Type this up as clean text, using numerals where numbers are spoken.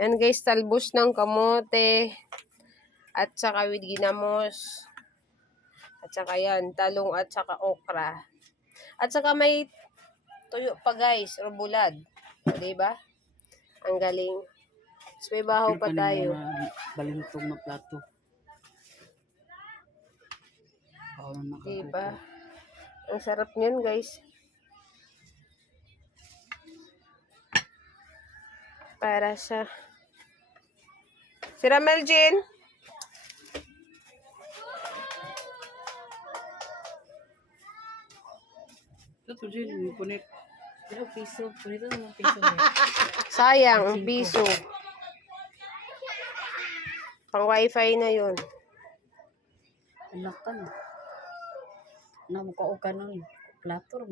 Yan guys, talbos ng kamote. At saka with ginamos. At saka yan, talong at saka okra. At saka may tuyo pa guys, o bulad. O, diba? Ang galing. So, may bahaw pa tayo. Balintong na plato. Diba? Ang sarap niyan guys. Para sa si Ramel Jean. Ito Jean, punit. Pero piso, punito naman piso. Sayang, ang piso. Pang wifi na yun. Anak ka na. Namukao ka nun. Plato,